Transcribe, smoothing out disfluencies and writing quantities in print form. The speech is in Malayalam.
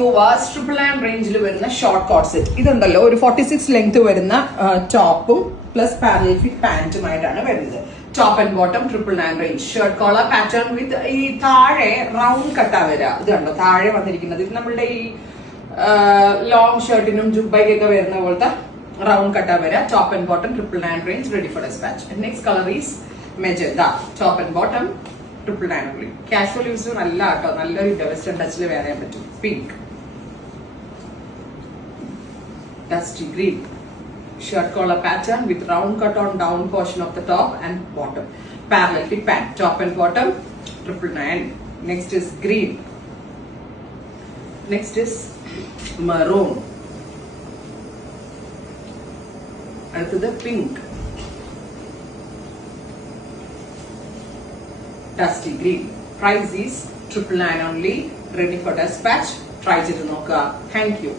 വ്യൂവേഴ്സ്, 999 റേഞ്ചിൽ വരുന്ന ഷോർട്ട് കോട്ട് സെറ്റ് ഇതുണ്ടല്ലോ, ഒരു 46 ലെങ്ത് വരുന്ന ടോപ്പും പ്ലസ് പാരലൽ ഫിറ്റ് പാന്റുമായിട്ടാണ് വരുന്നത്. Top and bottom 999 range. Shirt collar pattern with ഈ താഴെ റൗണ്ട് കട്ടാ വരിക. ഇത് കണ്ടോ താഴെ വന്നിരിക്കുന്നത്, ഇത് നമ്മളുടെ ഈ ലോങ് ഷർട്ടിനും ജുബൈക്കൊക്കെ വരുന്ന പോലത്തെ റൗണ്ട് കട്ടാ വരിക. Top and bottom 999 range, ready for dispatch. Next colour is magenta. Top and bottom 999 only. Casual use നല്ല കേട്ടോ, നല്ലൊരു വെസ്റ്റേൺ ടച്ചിൽ വേറെ ചെയ്യാൻ പറ്റും. Pink, dusty green. Shirt collar pattern with round cut on down portion of the top and bottom. Parallel fit pant. Top and bottom 999. Next is green. Next is maroon. Another pink. Dusty green. Price is 999 only. Ready for dispatch. Try it. Thank you.